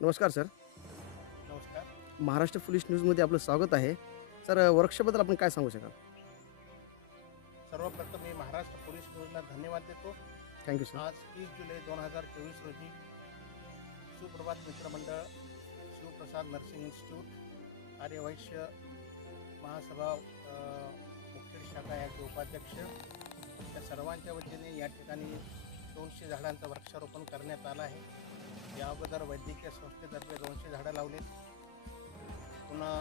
नमस्कार सर. नमस्कार. महाराष्ट्र पोलीस न्यूजमध्ये आपलं स्वागत आहे. सर वर्कशॉपबद्दल आपण काय सांगू शकाल? सर्वप्रथम मी महाराष्ट्र पोलीस न्यूजला धन्यवाद देतो. थँक्यू सर आज तीस जुलै दोन हजार चोवीस रोजी सुप्रभात मित्रमंडळ शिवप्रसाद नर्सिंग इन्स्टिट्यूट आर्यवैश्य महासभा अ, मुखेड शाखा याचे उपाध्यक्ष त्या सर्वांच्या वतीने या ठिकाणी दोनशे झाडांचं वृक्षारोपण करण्यात आलं आहे. या अगोदर वैद्यकीय संस्थेतर्फे दोनशे झाडं लावलेत पुन्हा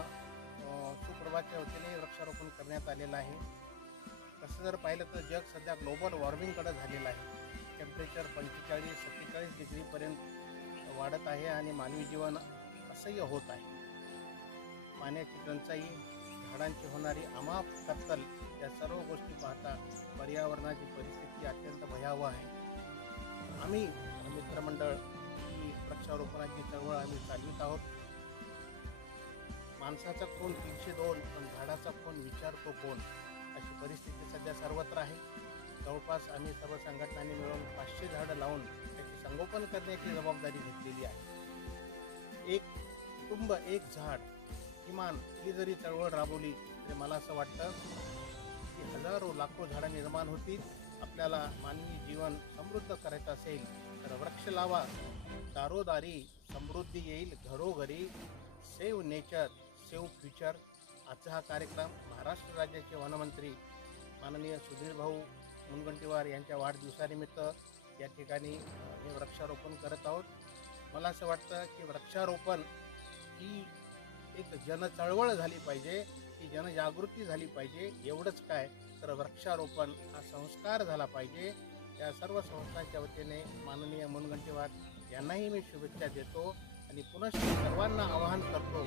सुप्रभातच्या वतीने वृक्षारोपण करण्यात आलेलं आहे. तसं जर पाहिलं तर जग सध्या ग्लोबल वॉर्मिंगकडे झालेलं आहे. टेम्परेचर पंचेचाळीस सत्तेचाळीस डिग्रीपर्यंत वाढत आहे आणि मानवी जीवन असह्य होत आहे. पाण्याची टंचाई झाडांची होणारी अमाप कत्तल या सर्व गोष्टी पाहता पर्यावरणाची परिस्थिती अत्यंत भयावह आहे. आम्ही मित्रमंडळ वृक्षारोपणाची चळवळ आम्ही चालवित आहोत. माणसाचा कोण तीनशे दोन पण झाडाचा कोण विचारतो कोण अशी परिस्थिती सध्या सर्वत्र आहे. जवळपास आम्ही सर्व संघटनांनी मिळून पाचशे झाडं लावून त्याचे संगोपन करण्याची जबाबदारी घेतलेली आहे. एक कुटुंब एक झाड किमान ही जरी चळवळ राबवली तरी मला असं वाटतं की हजारो लाखो झाडं निर्माण होतील. आपल्याला मानवी जीवन समृद्ध करायचं असेल तर वृक्ष लावा. दारोदारी समृद्धी येईल. घरोघरी सेव्ह नेचर सेव्ह फ्युचर. आजचा हा कार्यक्रम महाराष्ट्र राज्याचे वनमंत्री माननीय सुधीर भाऊ मुनगंटीवार यांच्या वाढदिवसानिमित्त या ठिकाणी हे वृक्षारोपण करत आहोत. मला असं वाटतं की वृक्षारोपण ही एक जनचळवळ झाली पाहिजे की जनजागृती झाली पाहिजे एवढंच काय? तर वृक्षारोपण हा संस्कार झाला पाहिजे. या सर्व संस्थांच्या वतीने माननीय मुनगंटीवार यांनाही मी शुभेच्छा देतो आणि पुनश्च सर्वांना आवाहन करतो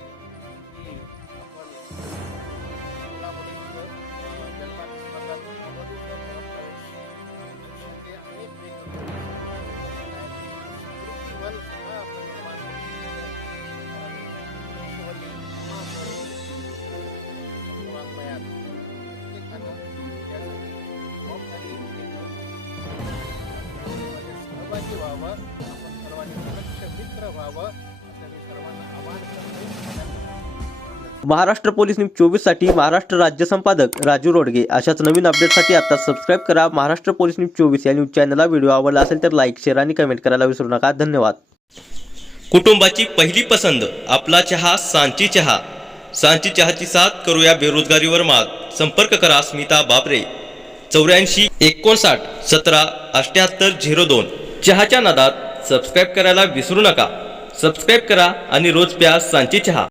की आपण अनेक यासाठी जबाबदारी सहभागी व्हावं आपण सर्वांनी सुरक्ष मित्र व्हावं असं मी सर्वांना आवाहन करतो महाराष्ट्र पोलीस न्यूज चोवीससाठी महाराष्ट्र राज्य संपादक राजू रोडगे. अशाच नवीन अपडेटसाठी आता सबस्क्राईब करा. महाराष्ट्र पोलीस न्यूज चोवीस या न्यूज चॅनलला व्हिडिओ आवडला असेल तर लाईक शेअर आणि कमेंट करायला विसरू नका. धन्यवाद. कुटुंबाची पहिली पसंत आपला चहा सांची चहा. सांची चहाची साथ करूया बेरोजगारीवर मात. संपर्क करा स्मिता बाबरे चौऱ्याऐंशी एकोणसाठ सतरा अठ्याहत्तर झिरो दोन. चहाच्या नादात सबस्क्राईब करायला विसरू नका. सबस्क्राईब करा आणि रोज प्या सांची चहा.